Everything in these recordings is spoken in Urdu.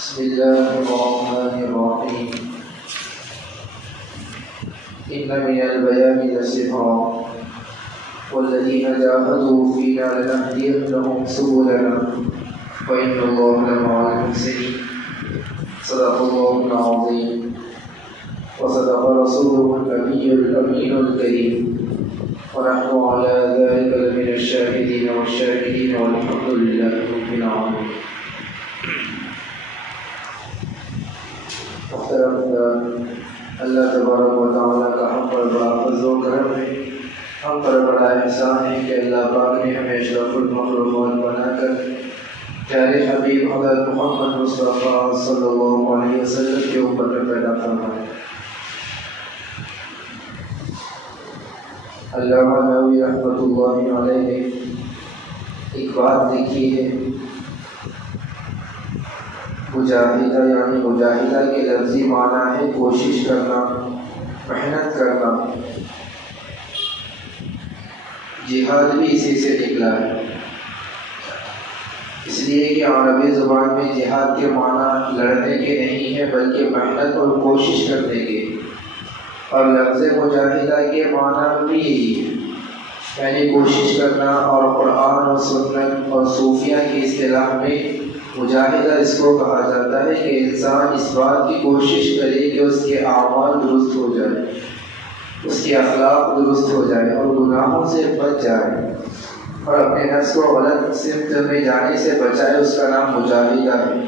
بسم الله الرحمن الرحيم إن من البيان لسحرا والذين جاهدوا فينا لنهدينهم سبلنا وإن الله لمع المحسنين. صدق الله العظيم وصدق رسوله النبي الأمين الكريم ونحن على ذلك لمن الشاهدين والشاكرين والحمد لله رب العالمين. محترم اللہ تبارک و تعالیٰ کا ہم پر بڑا فضل و کرم ہے، ہم پر بڑا احسان ہے کہ اللہ پاک نے ہمیں اشرف المخلوقات بنا کر پیارے حبیب حضرت محمد مصطفیٰ صلی اللہ علیہ وسلم کے اوپر میں پیدا فرمایا۔ علامہ نووی رحمۃ اللہ علیہ نے ایک بات لکھی ہے، مجاہدہ یعنی مجاہدہ کے لفظی معنی ہے کوشش کرنا، محنت کرنا۔ جہاد بھی اسی سے نکلا ہے، اس لیے کہ عربی زبان میں جہاد کے معنی لڑنے کے نہیں ہے بلکہ محنت اور کوشش کرنے کے، اور لفظ مجاہدہ کے معنی بھی یہی ہے، یعنی کوشش کرنا۔ اور قرآن اور سنت اور صوفیہ کی اصطلاح میں مجاہدہ اس کو کہا جاتا ہے کہ انسان اس بات کی کوشش کرے کہ اس کے اعمال درست ہو جائے، اس کے اخلاق درست ہو جائے اور گناہوں سے بچ جائے اور اپنے نفس کو غلط سمت میں جانے سے بچائے، اس کا نام مجاہدہ ہے۔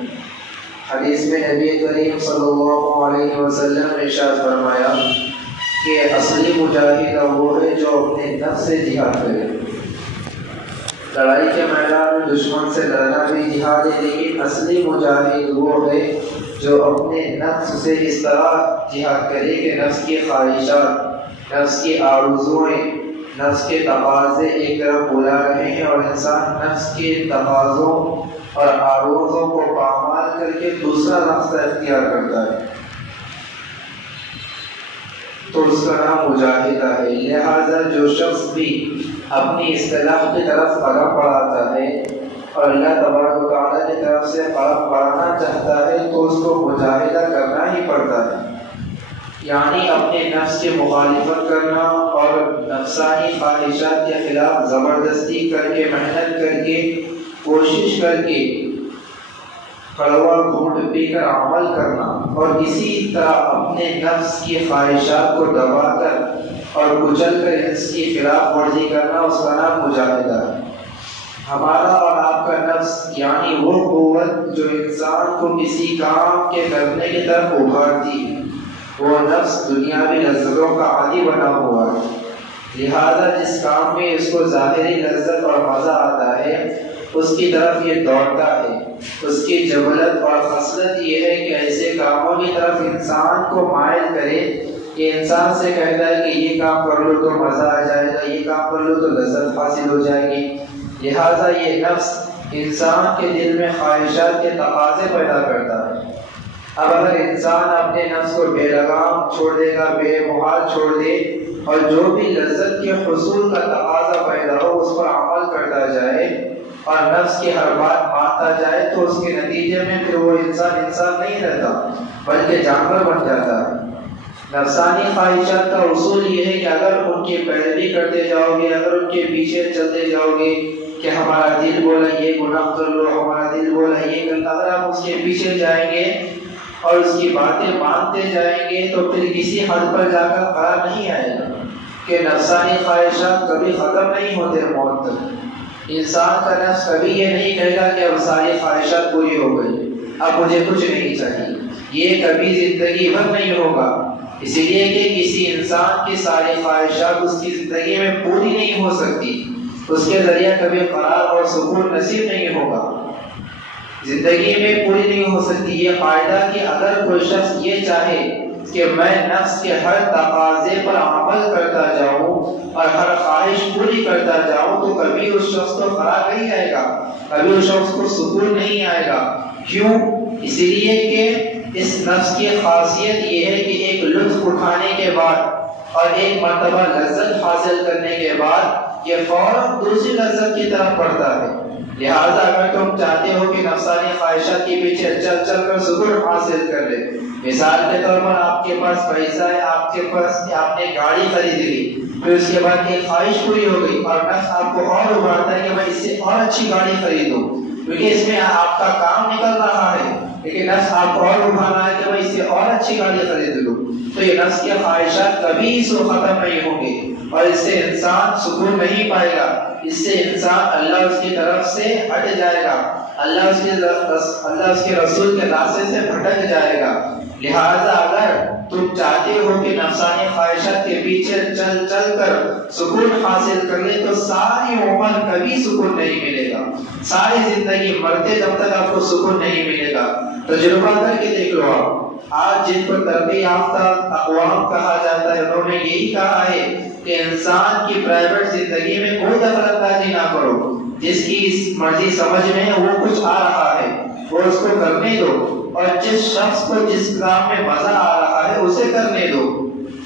حدیث میں نبی کریم صلی اللہ علیہ وسلم نے ارشاد فرمایا کہ اصلی مجاہدہ وہ ہے جو اپنے نفس سے جہاد کرے۔ لڑائی کے میدان میں دشمن سے لڑنا بھی جہاد ہے، لیکن اصلی مجاہد وہ ہے جو اپنے نفس سے اس طرح جہاد کرے کہ نفس کی خواہشات، نفس کی آرزوئیں، نفس کے تقاضے ایک طرف بلا رہے ہیں اور انسان نفس کے تقاضوں اور آرزوؤں کو پامال کر کے دوسرا راستہ اختیار کرتا ہے، تو اس کا نام مجاہدہ ہے۔ لہذا جو شخص بھی اپنی اصطلاح کی طرف قدم بڑھاتا ہے اور اللہ تبارک و تعالیٰ کی طرف سے قدم بڑھانا چاہتا ہے تو اس کو مجاہدہ کرنا ہی پڑتا ہے، یعنی اپنے نفس کی مخالفت کرنا اور نفسانی خواہشات کے خلاف زبردستی کر کے، محنت کر کے، کوشش کر کے، کڑوا گھونٹ پی کر عمل کرنا، اور اسی طرح اپنے نفس کی خواہشات کو دبا کر اور کچل کر اس کی خلاف ورزی کرنا، اس کا نام مجاہدہ ہے۔ ہمارا اور آپ کا نفس یعنی وہ قوت جو انسان کو کسی کام کے کرنے کی طرف ابھارتی ہے، وہ نفس دنیاوی لذتوں کا عادی بنا ہوا ہے، لہذا جس کام میں اس کو ظاہری لذت اور مزہ آتا ہے اس کی طرف یہ دوڑتا ہے۔ اس کی جبلت اور خصلت یہ ہے کہ ایسے کاموں کی طرف انسان کو مائل کرے کہ انسان سے کہتا ہے کہ یہ کام کر لو تو مزہ آ جائے گا، یہ کام کر لو تو لذت حاصل ہو جائے گی۔ لہٰذا یہ نفس انسان کے دل میں خواہشات کے تقاضے پیدا کرتا ہے۔ اب اگر انسان اپنے نفس کو بے لگام چھوڑ دے گا، بے محال چھوڑ دے اور جو بھی لذت کے حصول کا تقاضا پیدا ہو اس پر عمل کرتا جائے اور نفس کی ہر بات مانتا جائے، تو اس کے نتیجے میں پھر وہ انسان نہیں رہتا بلکہ جانور بن جاتا ہے۔ نفسانی خواہشات کا اصول یہ ہے کہ اگر ان کی پیروی کرتے جاؤ گے، اگر ان کے پیچھے چلتے جاؤ گے کہ ہمارا دل بولا یہ گناہ کر لو، ہمارا دل بولا یہ کرنا، اگر آپ اس کے پیچھے جائیں گے اور اس کی باتیں مانتے جائیں گے تو پھر کسی حد پر جا کر قرار نہیں آئے گا کہ نفسانی خواہشات کبھی ختم نہیں ہوتے موت تک۔ انسان کا نفس کبھی یہ نہیں کہے گا کہ اب ساری خواہشات پوری ہو گئی، اب مجھے کچھ نہیں چاہیے، یہ کبھی زندگی بھر نہیں ہوگا، اس لیے کہ کسی انسان کی ساری خواہشات اس کی زندگی میں پوری نہیں ہو سکتی، اس کے ذریعے کبھی قرار اور سکون نصیب نہیں ہوگا، زندگی میں پوری نہیں ہو سکتی۔ یہ قاعدہ کہ اگر کوئی شخص یہ چاہے کہ میں نفس کے ہر تقاضے پر عمل کرتا جاؤں اور ہر خواہش پوری کرتا جاؤں تو کبھی اس شخص کو قرار نہیں آئے گا، کبھی اس شخص کو سکون نہیں آئے گا۔ کیوں؟ اس لیے کہ اس نفس کی خاصیت یہ ہے کہ ایک لطف اٹھانے کے بعد اور ایک مرتبہ لذت حاصل کرنے کے بعد یہ فوراً دوسری لذت کی طرف بڑھتا ہے۔ لہٰذا اگر تم چاہتے ہو کہ نفسانی خواہشات کے پیچھے چل چل کر سکون حاصل کر لے، مثال کے طور پر آپ کے پاس پیسہ ہے، آپ نے گاڑی خرید لی، پھر اس کے بعد ایک خواہش پوری ہو گئی اور نفس آپ کو اور ابھارتا ہے کہ میں اس سے اور اچھی گاڑی خریدوں، کیونکہ اس میں آپ کا کام نکل رہا ہے، لیکن نفس آپ کو اور ابھار رہا ہے کہ میں اس سے اور اچھی گاڑی خرید لوں۔ تو یہ نفس کی خواہشات کبھی اس کو ختم نہیں ہوں گے اور اس سے انسان سکون نہیں پائے گا، اس سے انسان اللہ اس کی طرف سے ہٹ جائے گا، اللہ اس کے رسول کے راستے سے بھٹک جائے گا۔ لہذا اگر تم چاہتے ہو کہ نفسانی خواہشات کے پیچھے چل چل کر سکون حاصل کر لے تو ساری عمر کبھی سکون نہیں ملے گا، ساری زندگی مرتے دم تک آپ کو سکون نہیں ملے گا۔ تجربہ کر کے دیکھ لو آج جن کو ترقی یافتہ اقوام کہا جاتا ہے، انہوں نے یہی کہا ہے کہ انسان کی پرائیویٹ زندگی میں کوئی دخل اندازی نہ کرو، جس کی مرضی سمجھ میں وہ کچھ آ رہا ہے وہ اس کو کرنے دو، اور جس شخص کو جس کام میں مزہ آ رہا ہے اسے کرنے دو،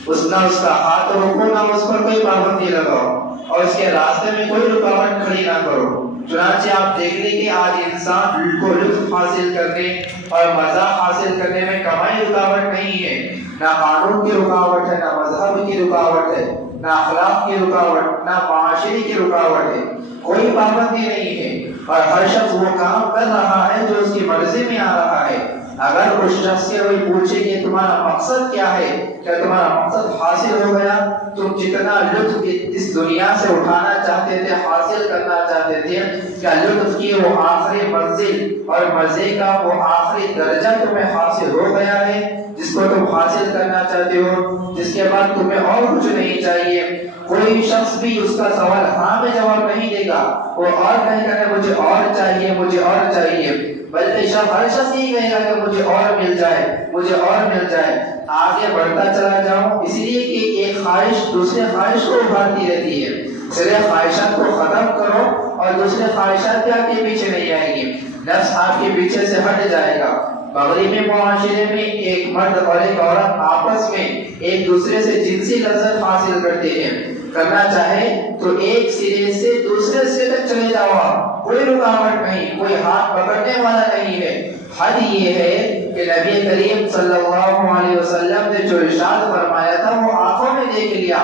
نہ اس کا ہاتھ روکو، نہ اس پر کوئی پابندی لگاؤ، اور اس کے راستے میں کوئی رکاوٹ کھڑی نہ کرو۔ چنانچہ آپ دیکھ لیں کہ آج انسان کو لطف حاصل کرنے اور مزہ حاصل کرنے میں کمائی رکاوٹ نہیں ہے، نہ قانون کی رکاوٹ ہے، نہ مذہب کی رکاوٹ ہے، نہ اخلاق کی رکاوٹ، نہ معاشرے کی رکاوٹ ہے، کوئی پابندی نہیں ہے، اور ہر شخص وہ کام کر رہا ہے جو اس کی مرضی میں آ رہا ہے۔ اگر اس شخص سے کوئی پوچھے کہ تمہارا مقصد کیا ہے، کیا تمہارا مقصد حاصل ہو گیا، تم جتنا لطف اس دنیا سے اٹھانا چاہتے تھے، حاصل کرنا چاہتے تھے، کیا لطف کی وہ آخری منزل اور مزے کا وہ آخری درجہ تمہیں حاصل ہو گیا ہے جس کو تم حاصل کرنا چاہتے ہو، جس کے بعد تمہیں اور کچھ نہیں چاہیے؟ کوئی شخص بھی اس کا سوال ہاں میں جواب نہیں دے گا، وہ اور کہے گا کہ مجھے اور چاہیے، مجھے اور چاہیے، بلکہ ہر شخص یہی کہے گا کہ مجھے اور مل جائے، مجھے اور مل جائے۔ آگے بڑھتا چلا جاؤں، اس لیے کہ ایک خواہش دوسرے خواہش کو ابھارتی رہتی ہے، اس لیے خواہشات کو ختم کرو اور دوسرے خواہشات بھی آپ کے پیچھے نہیں آئیں گی، نفس آپ کے پیچھے سے ہٹ جائے گا۔ مغربی معاشرے میں ایک مرد اور ایک عورت آپس میں ایک دوسرے سے جنسی لذت حاصل کرتے ہیں، کرنا چاہے تو ایک سرے سے دوسرے سرے تک چلے جاؤ، کوئی رکاوٹ نہیں، کوئی ہاتھ پکڑنے والا نہیں ہے۔ حد یہ ہے کہ نبی کریم صلی اللہ علیہ وسلم نے جو ارشاد فرمایا تھا وہ آنکھوں میں دیکھ لیا۔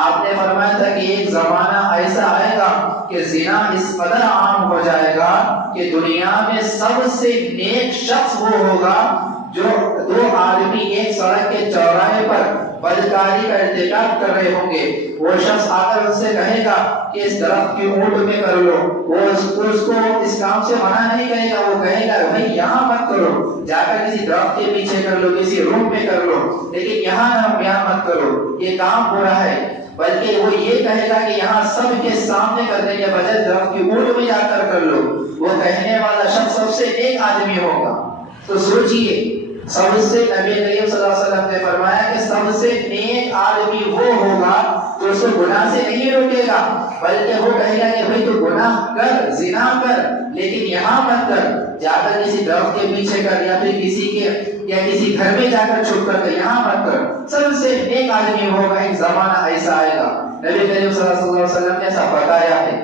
آپ نے فرمایا تھا کہ ایک زمانہ ایسا آئے گا کہ زنا اس قدر عام ہو جائے گا کہ دنیا میں سب سے نیک شخص وہ ہوگا جو دو آدمی ایک سڑک کے چوراہے پر بدکاری کا ارتکاب کر رہے ہوں گے، وہ شخص آ کر ان سے کہے گا کہ اس درخت کی اونٹ میں کر لو، وہ اس کو اس کام سے منع نہیں کرے گا، وہ کہے گا بھائی یہاں مت کرو، جا کر کسی درخت کے پیچھے کر لو، کسی روم میں کر لو، لیکن یہاں مت کرو، یہ کام برا ہے۔ بلکہ وہ یہ کہے گا کہ یہاں سب کے سامنے کرنے کے بجائے درخت کی اونٹ میں جا کر لو، وہ کہنے والا شخص سب سے نیک آدمی ہوگا۔ تو سوچئے، سب سے نبی کریم صلی اللہ علیہ وسلم نے فرمایا کہ سب سے نیک آدمی وہ ہوگا جو اس کو گناہ سے نہیں روکے گا، بلکہ وہ کہے گا کہ بھائی تو گناہ کر، زنا کر، لیکن یہاں مت کر، جا کر کسی درخت کے پیچھے کر، یا پھر کسی گھر میں جا کر چھپ کر، یہاں مت کر۔ سب سے نیک آدمی ہوگا، ایک زمانہ ایسا آئے گا، نبی کریم صلی اللہ علیہ وسلم نے ایسا بتایا ہے،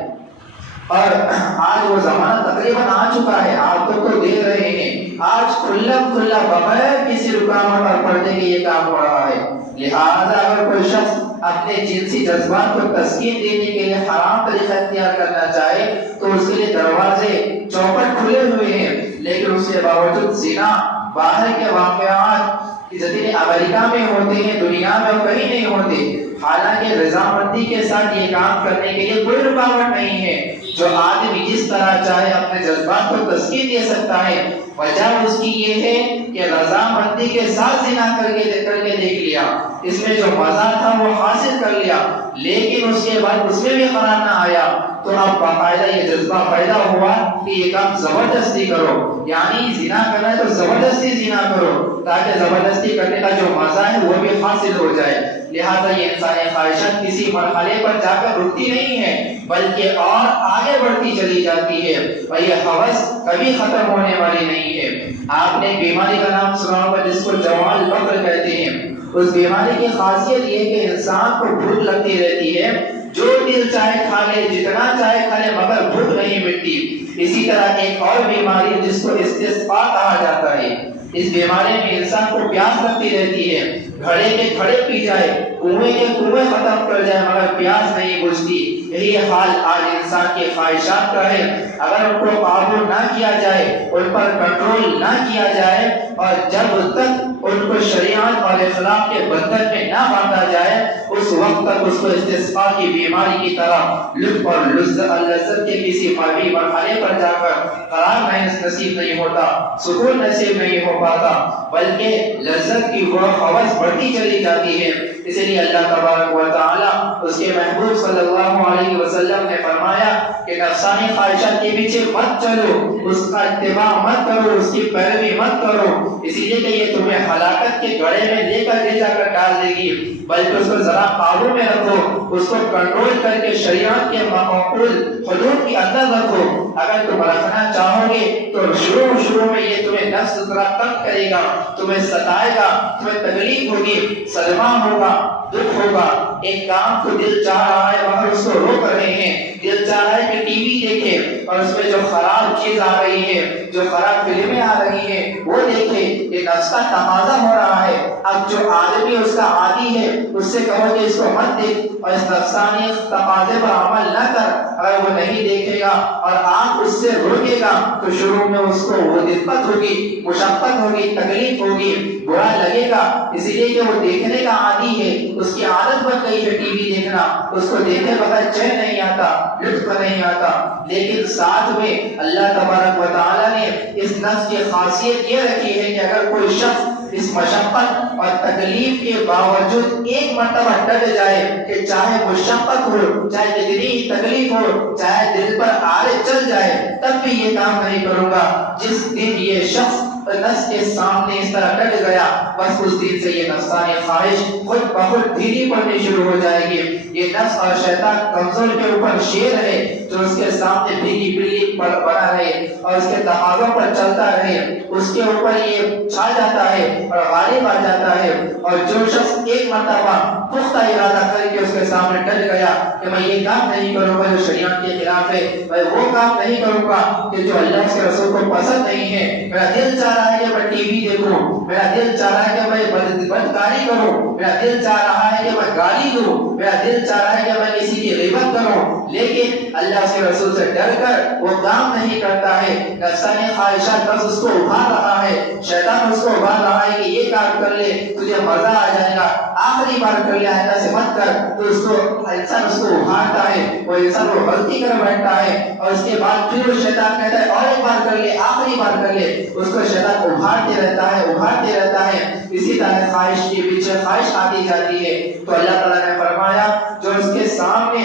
اور آج وہ زمانہ تقریباً آ چکا ہے، آپ تو دیکھ رہے ہیں، آج کھلا بغیر کسی رکاوٹ اور پردے کے یہ کام ہو رہا ہے۔ لہذا اگر کوئی شخص اپنے جنسی جذبات کو تسکین دینے کے لیے حرام طریقہ اختیار کرنا چاہے تو اس کے لیے دروازے چوپٹ کھلے ہوئے ہیں، لیکن اس کے باوجود زنا، باہر کے واقعات جتنے امریکہ میں ہوتے ہیں دنیا میں وہ کہیں نہیں ہوتے، حالانکہ رضامندی کے ساتھ یہ کام کرنے کے لیے کوئی رکاوٹ نہیں ہے، جو آدمی جس طرح چاہے اپنے جذبات کو تسکین دے سکتا ہے، وجہ اس کی یہ ہے کہ رضامندی کے ساتھ زنا کر کے دیکھ لیا، اس میں جو مزہ تھا وہ حاصل کر لیا، لیکن اس کے بعد اس میں بھی قرار نہ آیا، تو اب باقاعدہ یہ جذبہ پیدا ہوا کہ یہ کام زبردستی کرو، یعنی زنا کرنا ہے تو زبردستی زنا کرو، تاکہ زبردستی کرنے کا جو مزہ ہے وہ بھی حاصل ہو جائے۔ لہذا یہ انسانی خواہشات کسی مرحلے پر جا کر رکتی نہیں ہے، بلکہ اور آگے بڑھتی چلی جاتی ہے، اور یہ ہوس کبھی ختم ہونے والی نہیں ہے۔ آپ نے بیماری کا نام سنا ہوگا جس کو جوال بکر کہتے ہیں۔ اس بیماری کی خاصیت یہ ہے کہ انسان کو بھوک لگتی رہتی ہے، جو دل چاہے کھا لے، جتنا چاہے کھا لے، مگر بھوک نہیں مٹتی۔ اسی طرح ایک اور بیماری جس کو استسقاء کہا جاتا ہے، اس بیماری میں انسان کو پیاس لگتی رہتی ہے، گھڑے کے گھڑے پی جائے، کنویں کے کنویں ختم کر جائے، مگر پیاس نہیں بجھتی۔ یہی حال آج انسان کے خواہشات کا ہے۔ اگر ان کو قابو نہ کیا جائے، ان پر کنٹرول نہ کیا جائے، اور جب تک ان کو شریعت اور اخلاق کے بندھن میں نہ باندھا جائے، اس وقت تک اس کو استسقاء کی بیماری کی طرح لطف اور لذت کے کسی قوی مرحلے پر جا کر قرار نصیب نہیں ہوتا، سکون نصیب نہیں ہو پاتا، بلکہ لذت کی وہ ہوس بڑھتی چلی جاتی ہے۔ اس لیے اللہ تبارک و تعالی اس کے محبوب صلی اللہ علیہ وسلم نے فرمایا کہ نفسانی خواہشات کے پیچھے مت چلو، اس کا اتباع مت کرو، اس کی پیروی مت کرو، اس لیے کہ یہ تمہیں ہلاکت کے گڑھے میں لے جا کر ڈال دے گی، بلکہ اس کو ذرا قابو میں رکھو، اس کو کنٹرول کر کے شریعت کے معقول حدود کے اندر رکھو۔ اگر تم رکھنا چاہو گے تو شروع میں یہ تمہیں نفس ذرا تنگ کرے گا، تمہیں ستائے گا، تمہیں تکلیف ہوگی، صدمہ ہوگا، دکھ ہوگا۔ ایک کام کو دل چاہ رہا ہے مگر اس کو روک رہے ہیں، دل چاہ رہا ہے کہ ٹی وی دیکھے اور اس میں جو خراب چیز آ رہی ہے، جو خراب فلمیں آ رہی ہیں وہ دیکھے، یہ نفس کا تقاضا ہو رہا ہے۔ اب جو آدمی اس کا عادی ہے اس سے کہو کہ اس کو مت دیکھ اور اس نفسانی تقاضے پر عمل نہ کر، اگر وہ نہیں دیکھے گا اور آپ اس سے روکے گا تو شروع میں اس کو وہ دقت ہوگی، مشقت ہوگی، تکلیف ہوگی، برا لگے گا، اسی لیے کہ وہ دیکھنے کا عادی ہے، اس کی عادت بن گئی ہے ٹی وی دیکھنا، اس کو دیکھنے بغیر چین نہیں آتا، لطف نہیں آتا۔ لیکن ساتھ میں اللہ تبارک و تعالی نے اس نفس کی خاصیت یہ رکھی ہے کہ اگر کوئی شخص اس مشقت اور تکلیف کے باوجود ایک مرتبہ ڈٹ جائے کہ چاہے مشقت ہو، چاہے جتنی تکلیف ہو، چاہے دل پر آرے چل جائے، تب بھی یہ کام نہیں کروں گا، جس دن یہ شخص نفس کے سامنے اس طرح ڈٹ گیا، بس اس دن سے یہ نفسانی خواہش خود بخود دھیری پڑنی شروع ہو جائے گی۔ یہ نفس اور شیطان کمزور کے اوپر شیر ہے جو اس کے سامنے بھیگی بلی بنا رہے اور اس کے تقاضوں پر چلتا رہے، اس کے اوپر یہ چھا جاتا ہے اور غالب آ جاتا ہے۔ اور جو شخص ایک مرتبہ پختہ ارادہ کر کے اس کے سامنے ڈٹ گیا کہ میں یہ کام نہیں کروں گا جو شریعت کے خلاف ہے، میں وہ کام نہیں کروں گا کہ جو اللہ کے رسول کو پسند نہیں ہے، میرا دل چاہ رہا ہے کہ میں ٹی وی دیکھوں، میرا دل چاہ رہا ہے کہ میں بدکاری کروں، میرا دل چاہ رہا ہے کہ میں گالی دوں، میرا دل چاہ رہا ہے کہ میں کسی کی غیبت کروں، لیکن اللہ کے رسول سے ڈر کر وہ کام نہیں کرتا ہے۔ نفسانی خواہشات بس اس کو ابھار رہا ہے، شیطان اس کو ابھار رہا ہے کہ یہ کام کر لے تجھے مزہ آ جائے گا، آخری بار کر لے، آئندہ سے مت کر، تو اس کو انسان اس کو ابھارتا ہے، وہ انسان وہ غلطی کر بیٹھتا ہے، اور اس کے بعد پھر وہ شیطان کہتا ہے اور ایک بار کر لے، آخری بار کر لے، اس کو شیطان ابھارتے رہتا ہے۔ اسی طرح خواہش کے پیچھے خواہش آتی جاتی ہے۔ تو اللہ تعالیٰ نے فرمایا جو اس کے سامنے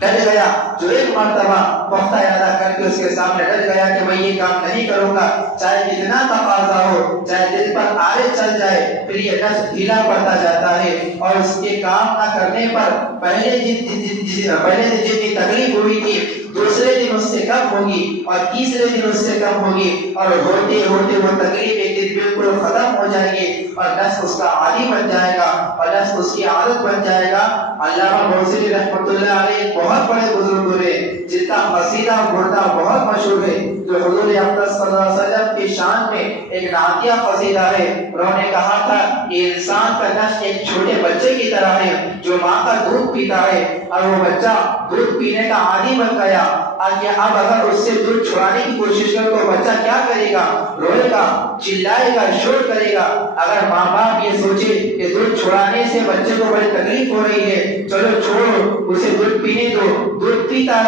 ڈٹ گیا، جو ایک مرتبہ پختہ ارادہ کر کے اس کے سامنے ڈٹ گیا کہ میں یہ کام نہیں کروں گا، چاہے کتنا تقاضا ہو، چاہے دل پر آرے چل جائے، پھر یہ نفس ڈھیلا پڑتا جاتا ہے اور اس کے کام نہ کرنے پر پہلے سے جتنی تکلیف ہوئی تھی دوسرے دن اس سے کم ہوگی اور تیسرے دن اس سے کم ہوگی، اور ہوتے ہوتے وہ تکلیف ایک دن بالکل ختم ہو جائے گی اور نفس اس کا عادی بن جائے گا اور نفس اس کی عادت بن جائے گا۔ علامہ موصلی رحمۃ اللہ علیہ بہت بڑے بزرگ ہوئے جن کا قصیدہ گردہ بہت مشہور ہے، جو حضور اقدس صلی اللہ علیہ وسلم کی شان میں ایک نعتیہ قصیدہ ہے۔ انہوں نے کہا تھا کہ انسان کا نفس ایک چھوٹے بچے کی طرح ہے جو ماں کا دودھ پیتا ہے، اور وہ بچہ دودھ پینے کا عادی بن گیا، اب اگر اس سے دودھ چھڑانے کی کوشش کرے تو بچہ کیا کرے گا؟ روئے گا، چلائے گا، شور کرے گا۔ اگر ماں باپ یہ سوچے کہ دودھ چھڑانے سے بچے کو بڑی تکلیف ہو رہی ہے، چلو چھوڑو اسے دودھ پینے دو، دودھ پیتا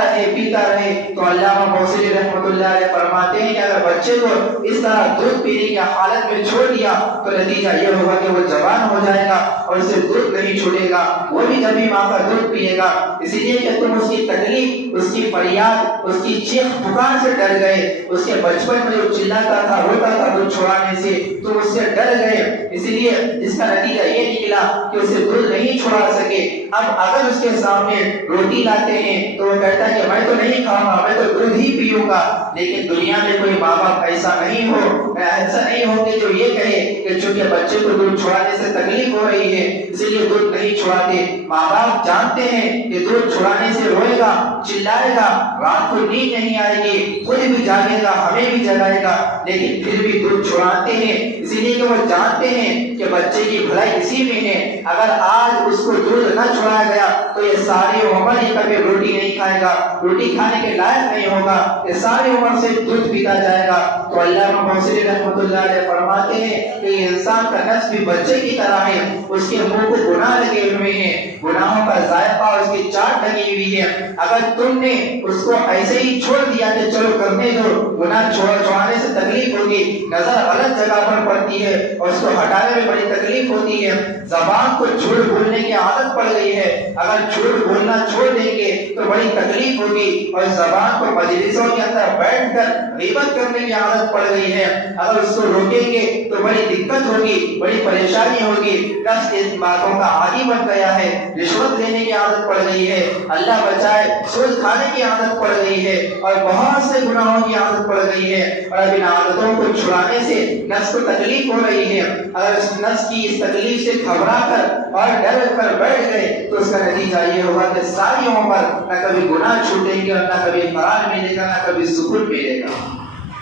رہے، تو علامہ موصلی رحمۃ اللہ علیہ فرماتے ہیں کہ اگر بچے کو اس طرح دودھ پینے کی حالت میں چھوڑ دیا تو نتیجہ یہ ہوگا کہ وہ جوان ہو جائے گا اور اسے دودھ نہیں چھوڑے گا، وہ بھی جب بھی ماں کا دودھ پیے گا۔ اسی لیے کہ تم اس کی تکلیف، اس کی فریاد، اولاد اس کی چیخ پکار سے ڈر گئے، اس کے بچپن میں جو چلاتا تھا روتا تھا دودھ چھڑانے سے تو اس سے ڈر گئے، اس لیے جس کا نتیجہ یہ نکلا کہ اسے دودھ نہیں چھڑا سکے۔ اب اگر اس کے سامنے روٹی لاتے ہیں تو وہ کہتا ہے کہ میں تو نہیں کھاؤں گا، میں تو دودھ ہی پیوں گا۔ لیکن دنیا میں کوئی ماں باپ ایسا نہیں ہوں گے جو یہ کہے کہ چونکہ بچے کو دودھ چھڑانے سے تکلیف ہو رہی ہے اسی لیے دودھ نہیں چھڑاتے۔ ماں باپ جانتے ہیں کہ دودھ چھڑانے سے روئے گا، چلائے گا، رات کو نیند نہیں آئے گی، خود بھی جاگے گا، ہمیں بھی جگائے گا، لیکن پھر بھی دودھ چھڑاتے ہیں اسی لیے کہ وہ جانتے ہیں کہ بچے کی بھلائی اسی میں ہے۔ اگر آج اس کو دودھ نہ چھڑایا گیا تو یہ ساری عمر ہی کبھی روٹی نہیں کھائے گا، روٹی کھانے کے لائق نہیں ہوگا، یہ ساری عمر سے دودھ پیتا جائے گا۔ تو علامہ محسن رحمۃ اللہ علیہ فرماتے ہیں کہ یہ انسان کا نفس بھی بچے کی طرح ہے، اس کے منہ کو گناہ لگے ہوئے ہیں، گناہوں کا ذائقہ اور اس کی چاٹ لگی ہوئی ہے۔ اگر تم نے اس کو ایسے ہی چھوڑ دیا کہ چلو کرنے دو، گناہ چھوڑانے سے تکلیف ہوگی، نظر غلط جگہ پر پڑتی ہے اور اس کو ہٹانے میں بڑی تکلیف ہوتی ہے۔ زبان کو جھوٹ بولنے کی عادت پڑ گئی ہے، اگر جھوٹ بولنا چھوڑ دیں گے تو بڑی تکلیف ہوگی، اور زبان کو مجلسوں کے اندر بیٹھ کر غیبت کرنے کی عادت پڑ گئی ہے، اگر اس کو روکیں گے تو بڑی دقت ہوگی، بڑی پریشانی ہوگی۔ نفس اس باتوں کا عادی بن گیا ہے، رشوت لینے کی عادت پڑ گئی ہے، اللہ بچائے سود کھانے کی عادت پڑ گئی ہے، اور بہت سے گناہوں کی عادت پڑ گئی ہے، اور اب ان عادتوں کو چھڑانے سے نفس کو تکلیف ہو رہی ہے۔ اگر اس نفس کی اس تکلیف سے گھبرا کر اور ڈر کر بیٹھ گئے تو اس کا نتیجہ یہ ہوگا کہ ساری عمر نہ کبھی گناہ چھوٹیں گے اور نہ کبھی قرار ملے گا، نہ کبھی سکون ملے گا۔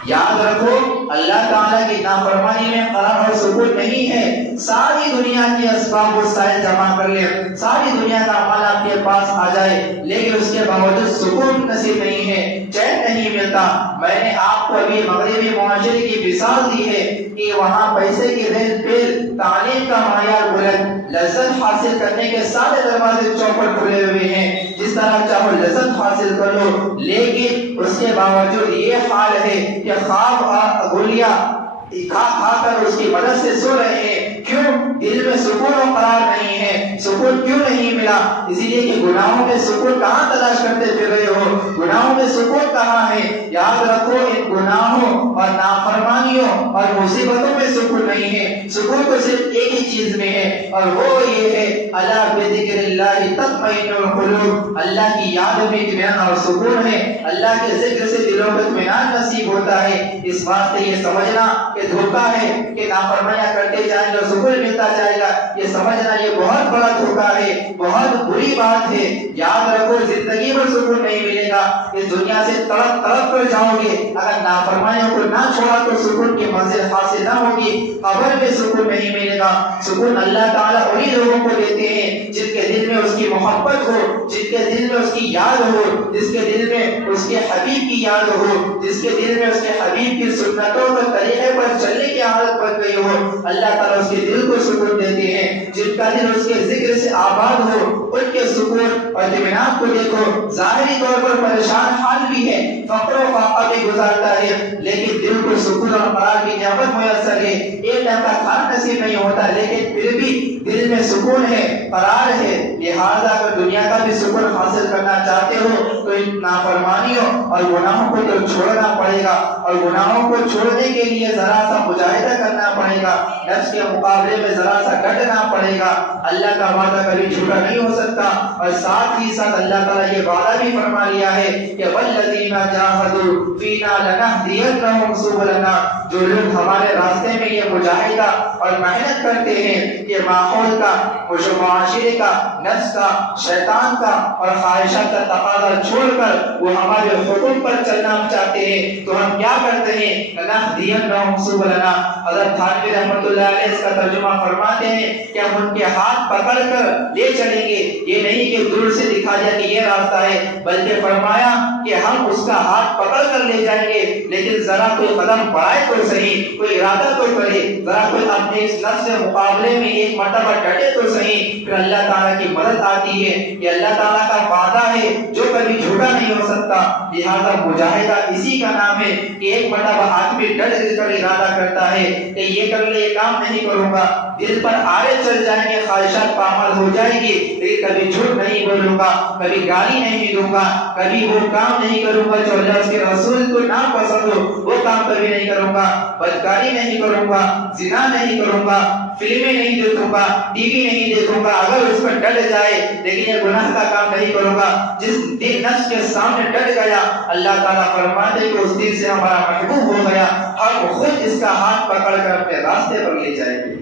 یاد رکھو اللہ تعالیٰ کی نافرمانی میں قرار اور سکون نہیں ہے۔ ساری دنیا کی اسباب وسائل جمع کر لے، ساری دنیا کا مال آپ کے پاس آ جائے، لیکن اس کے باوجود سکون نصیب نہیں ہے، چین نہیں ملتا۔ میں نے آپ کو ابھی مغربی معاشرے کی مثال دی ہے کہ وہاں پیسے کی ریل پیل، تعلیم کا معیار بلند، لذت حاصل کرنے کے سارے دروازے چوپٹ کھلے ہوئے ہیں، جس طرح چاہو لذت حاصل کر لو، لیکن اس کے باوجود یہ حال ہے کہ خواب گولیاں کھا کھا کر اس کی مدد سے سو رہے ہیں۔ کیوں؟ دل میں سکون و قرار نہیں ہے۔ سکون کیوں نہیں ملا؟ اسی لیے کہ گناہوں میں سکون کہاں تلاش کرتے پھر رہے ہو؟ گناہوں میں سکون کہاں ہے؟ یاد رکھو ان گناہوں اور نافرمانیوں اور مصیبتوں میں سکون نہیں ہے، سکون تو صرف ایک ہی چیز میں ہے، اور وہ یہ ہے الا بذکر اللہ تطمئن القلوب، اللہ کی یاد میں اطمینان اور سکون ہے، اللہ کے ذکر سے دلوں کو اطمینان نصیب ہوتا ہے۔ اس بات سے یہ سمجھنا کہ دھوکہ ہے کہ نافرمانیاں کرتے جائیں گے اور سکون ملتا جائے گا، یہ سمجھنا یہ بہت بڑا دھوکہ ہے، بہت بری بات ہے۔ یاد رکھو زندگی میں سکون نہیں ملے گا، اس دنیا سے تڑپ تڑپ کر جاؤ گے، اگر نافرمانیوں کو نہ چھوڑا تو سکون کی منزل حاصل نہ ہوگی، قبر میں سکون نہیں ملے گا۔ سکون اللہ تعالیٰ انہی لوگوں کو دیتے ہیں جن کے دل میں اس کی محبت ہو، جن کے دل میں اس کی یاد ہو، جس کے دل میں اس کے حبیب کی یاد ہو، جس کے دل میں اس کے حبیب کی سنتوں کے طریقے پر چلنے کی عادت بن گئی ہو، اللہ تعالیٰ اس کے دل کو سکون دیتے ہیں۔ جن کا دل اس کے ذکر سے آباد ہو ان کے سکون اور اطمینان کو دیکھو، ظاہری طور پر پریشان حال بھی ہے، فقر و فاقہ بھی گزارتا ہے، لیکن دل کو سکون اور قرار کی نعمت میسر ہے۔ ایک ٹائم کا کھانا نصیب نہیں ہوتا لیکن پھر بھی دل میں سکون ہے، قرار ہے۔ لہذا اگر دنیا کا بھی سکون حاصل کرنا چاہتے ہو تو ان نافرمانیوں اور گناہوں کو تو چھوڑنا پڑے گا، اور گناہوں کو چھوڑنے کے لیے ذرا سا مجاہدہ کرنا پڑے گا، نفس کے مقابلے میں ذرا سا ڈٹنا پڑے گا۔ اللہ کا وعدہ کبھی جھوٹا نہیں ہو سکتا، اور ساتھ ہی ساتھ اللہ تعالیٰ یہ وعدہ بھی فرما لیا ہے کہ والذین جاہدوا فینا لنہدینہم سبلنا، جو لوگ ہمارے راستے میں یہ مجاہدہ اور محنت کرتے ہیں، یہ ماحول کا، معاشرے کا، نفس کا، شیطان کا اور خواہشات کا تقاضا چھوڑ کر وہ ہمارے حکم پر چلنا چاہتے ہیں، تو ہم کیا کرتے ہیں؟ لنہدینہم سبلنا۔ حضرت تھانوی رحمۃ اللہ علیہ اس کا ترجمہ فرماتے ہیں کہ ہم ان کے ہاتھ پکڑ کر لے چلیں گے، یہ نہیں کہ دور سے دکھا دیا کہ یہ راستہ ہے، بلکہ فرمایا کہ ہم اس کا ہاتھ پکڑ کر لے جائیں گے، لیکن ذرا کوئی قدم بڑھائے تو صحیح، کوئی ارادہ تو کرے، ذرا کوئی اپنے اس نفس کے مقابلے میں ایک مرتبہ ڈٹے تو صحیح، پھر اللہ تعالیٰ کی مدد آتی ہے۔ یہ اللہ تعالیٰ کا وعدہ ہے جو کبھی جھوٹا نہیں ہو سکتا۔ لہذا مجاہدہ اسی کا نام ہے کہ ایک مرتبہ آدمی ڈٹ کر ارادہ کرتا ہے کہ یہ کر لے، یہ کام نہیں کروں گا، دل پر آرے چل جائیں گے، خواہشات پامال ہو جائے گی، لیکن کبھی جھوٹ نہیں بولوں گا، کبھی گالی نہیں دوں گا، کبھی وہ کام نہیں کروں گا جو اللہ اس کے رسول کو ناپسند ہو، وہ کام کبھی نہیں کروں گا، بدکاری نہیں کروں گا، زنا نہیں کروں گا، فلمیں نہیں دیکھوں گا، ٹی وی نہیں دیکھوں گا۔ اگر اس پر ڈٹ جائے لیکن یہ گناہ کا کام نہیں کروں گا، جس دل نفس کے سامنے ڈٹ گیا، اللہ تعالیٰ فرماتے کہ اس دل سے ہمارا محبوب ہو گیا، ہم خود اس کا ہاتھ پکڑ کر اپنے راستے پر لے جائیں گے۔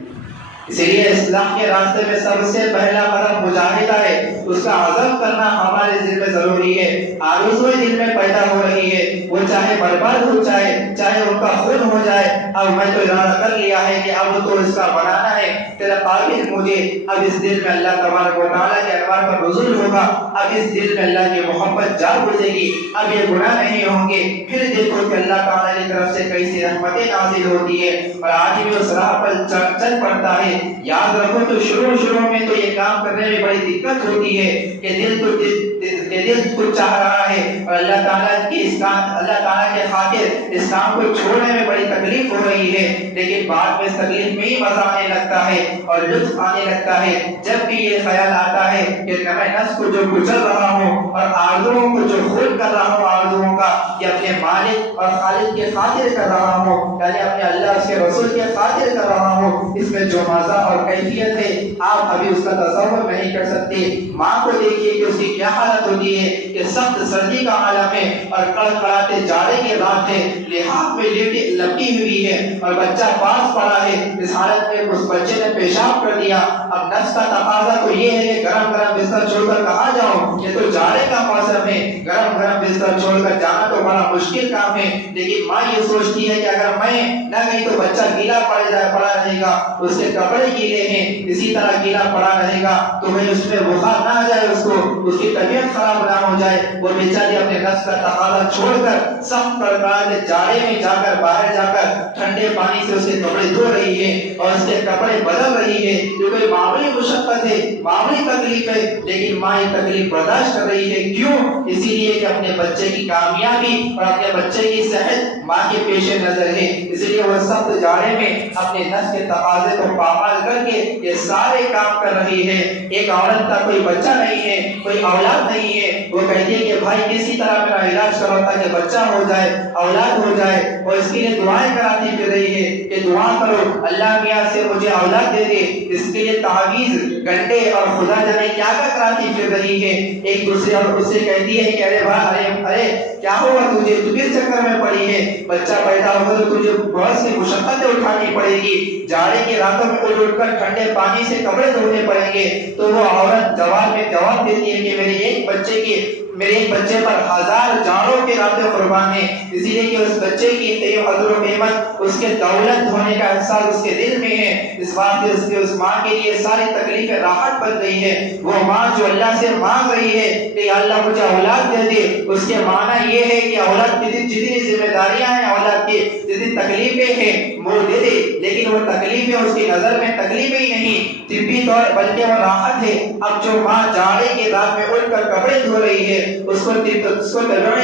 اسی لیے اسلام کے راستے میں سب سے پہلا قدم مجاہدہ ہے، اس کا عزم کرنا ہمارے دل میں ضروری ہے۔ آرزویں دل میں پیدا ہو رہی ہے، وہ چاہے برباد ہو جائے، چاہے ان کا خون ہو جائے، اب میں تو ارادہ کر لیا ہے کہ اب تو اس کا بنانا ہے، تیرا قابل مجھے، اب اس دل میں اللہ تبارک و تعالیٰ کے انوار کا نزول ہوگا، اب اس دل میں اللہ کی محبت جاگ اٹھے گی، اب یہ گناہ نہیں ہوں گے۔ پھر دیکھو کہ اللہ تعالیٰ کی طرف سے کیسی رحمتیں نازل ہوتی ہے اور آدمی اس راہ پر چل پڑتا ہے۔ یاد رکھو تو شروع میں تو یہ کام کرنے میں بڑی دقت ہوتی ہے کہ دل کو چاہ رہا ہے اور اللہ تعالیٰ کے خاطر اس کام کو چھوڑنے میں بڑی تکلیف ہو رہی ہے، لیکن بعد میں اس تکلیف میں ہی مزہ آنے لگتا ہے اور لطف آنے لگتا ہے جب بھی یہ خیال آتا ہے کہ میں نفس کو جو کچل رہا ہوں اور آرزوؤں کو جو خود کر رہا ہوں، آرزوؤں کا یہ اپنے مالک اور خالق کے خاطر کر رہا ہوں، یعنی اپنے اللہ اس کے رسول کے خاطر کر رہا ہوں، اس میں جو مزہ اور کیفیت ہے آپ ابھی اس کا تصور نہیں کر سکتے۔ ماں کو دیکھیے کہ اس کی کیا حالت ہوتی ہے کہ سخت سردی کا عالم ہے اور کڑکڑاتے جاڑے کی رات ہے، لحاف میں لپٹی ہوئی ہے اور بچہ پاس پڑا ہے، اس حالت میں اس بچے نے پیشاب کر دیا۔ اب نفس کا تقاضا تو یہ ہے کہ گرم بستر چھوڑ کر کہاں جاؤں، یہ تو جاڑے کا موسم ہے، گرم بستر چھوڑ کر جانا تو بڑا مشکل کام ہے، لیکن ماں یہ سوچتی ہے کہ اگر میں نہ گئی تو بچہ گیلا پڑا رہے گا، اس کے کپڑے گیلے ہیں، اسی طرح گیلا پڑا رہے گا تو میں اس میں بخار نہ آ جائے، اس کی طبیعت خراب نہ ہو جائے۔ وہ بیچاری اپنے نفس کا تقاضا چھوڑ کر سخت کڑکڑاتے جاڑے میں جا کر باہر جا کر ٹھنڈے پانی سے اس کے کپڑے دھو رہی ہے اور اس کے کپڑے بدل رہی ہے۔ یہ کوئی معمولی مشقت ہے، معمولی تکلیف ہے، لیکن ماں یہ تکلیف برداشت کر رہی ہے۔ کیوں؟ اسی لیے کہ اپنے بچے کی کامیابی اور اپنے بچے کی صحت ماں کے پیش نظر ہے، اسی لیے وہ سخت جاڑے میں اپنے نفس کے تقاضے کو پامال کر کے یہ سارے کام کر رہی ہے۔ ایک عورت کا کوئی بچہ نہیں ہے، کوئی اولاد نہیں ہے، وہ کہتی ہے کہ بھائی کسی طرح میرا علاج کرو تاکہ بچہ ہو جائے، اولاد ہو جائے، اور اس کے لیے دعائیں کراتی پھر رہی ہے کہ دعا کرو اللہ میاں سے مجھے اولاد دے دے، اس کے لیے تعویذ گھنٹے اور خدا جانے کیا کراتی پھر رہی ہے۔ ایک دوسرے اور اس سے کہتی ہے کہ ارے بھائی ارے کیا ہوا تجھے، تو کس چکر میں پڑی ہے، بچہ پیدا ہوگا تو تجھے بہت سی مشقتیں اٹھانی پڑے گی، جاڑے کی راتوں میں اٹھ کر ٹھنڈے پانی سے کپڑے دھونے پڑیں گے۔ تو وہ عورت جواب دیتی ہے کہ میرے ایک بچے پر 1000 جانوں کے راتیں قربان ہیں، اسی لیے کہ اس بچے کی قدر و قیمت، اس کے دولت ہونے کا احساس اس کے دل میں ہے، اس بات سے اس ماں کے لیے ساری تکلیفیں راحت بن گئی ہے۔ وہ ماں جو اللہ سے مانگ رہی ہے کہ اللہ مجھے اولاد دے دے، اس کے معنی یہ ہے کہ اولاد کی جتنی ذمہ داریاں ہیں، اولاد کی جتنی تکلیفیں ہیں وہ دے دے، لیکن وہ تکلیفیں اس کی نظر میں تکلیفیں ہی نہیں، طبی طور بلکہ وہ راحت ہے۔ اب جو ماں جاڑے کی رات میں اٹھ کر کپڑے دھو رہی ہے، اس کو طبعی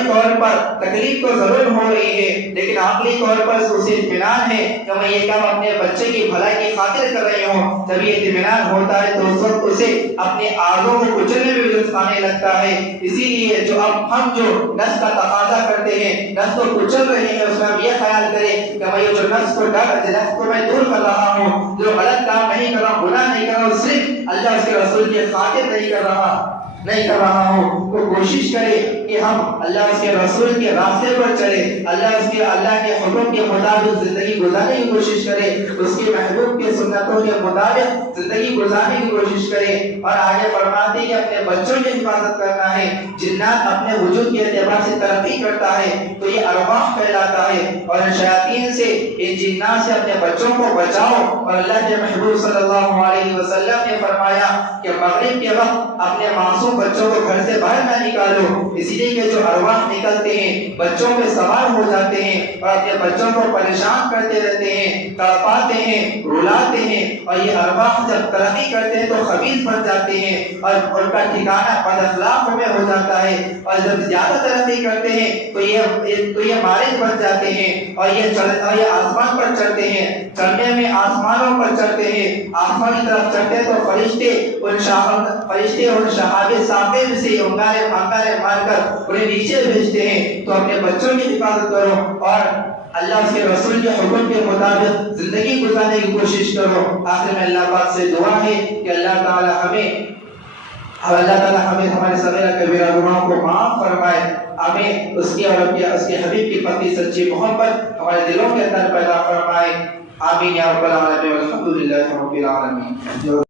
طور پر تکلیف تو ضرور ہو رہی ہے، لیکن عقلی طور پر اسے اطمینان ہے کہ میں یہ کام اپنے بچے کی بھلائی کی خاطر کر رہی ہوں۔ جب یہ اطمینان ہوتا ہے تو اس وقت اسے اپنے آرزوؤں کو کچلنے میں بھی لطف آنے لگتا ہے۔ اسی لیے جو اب ہم جو نفس کا تقاضا کرتے ہیں، نفس کو کچل رہے ہیں، اس میں ہم یہ خیال کریں کہ میں جو نفس کو میں دور کر رہا ہوں، جو غلط کام نہیں کر رہا ہوں، گناہ نہیں کر رہا ہوں، صرف اللہ اس کے رسول کی خاطر نہیں کر رہا ہوں، تو کوشش کرے کہ ہم اللہ اس کے رسول کے راستے پر چلے، اللہ کے حکم کے مطابق زندگی گزارنے کی کوشش کرے، اس کے محبوب کے سنتوں کے مطابق زندگی گزارنے کی کوشش کرے۔ اور آگے فرماتے ہیں کہ اپنے بچوں کی حفاظت کرنا ہے۔ جنات اپنے وجود کے اعتبار سے ترقی کرتا ہے تو یہ ارواح کہلاتا ہے، اور شیاطین سے، ان جنات سے اپنے بچوں کو بچاؤ۔ اور اللہ کے محبوب صلی اللہ علیہ وسلم نے فرمایا کہ مغرب کے وقت اپنے معصوم بچوں کو گھر سے باہر نہ نکالو، اسی بجلی کے جو ارواح نکلتے ہیں بچوں پہ سوار ہو جاتے ہیں اور اپنے بچوں کو پریشان کرتے رہتے ہیں، تڑپاتے ہیں، رلاتے ہیں، اور یہ ارواح جب ترقی کرتے ہیں تو خبیث بن جاتے ہیں اور ان کا ٹھکانہ بد اخلاق میں ہو جاتا ہے، اور جب زیادہ ترقی کرتے ہیں تو یہ مارد بن جاتے ہیں اور یہ آسمان پر چڑھتے ہیں، چڑھنے میں آسمانوں پر چڑھتے ہیں، آسمان کی طرف چڑھتے ہیں تو فرشتے ان شہاب سامنے میں سے انگارے مار کر انہیں نیچے بھیجتے ہیں۔ تو اپنے بچوں کی حفاظت کرو اور اللہ اس کے رسول کے حکم کے مطابق زندگی گزارنے کی کوشش کرو۔ آخر میں اللہ پاک سے دعا ہے کہ اللہ تعالی ہمیں ہمارے صغیرہ کبیرہ گناہوں کو معاف فرمائے، ہمیں اس کے اور اس کے حبیب کی پکی سچی محبت ہمارے دلوں کے اندر پیدا فرمائے۔ آمین یا رب العالمین، والحمد للہ رب العالمین۔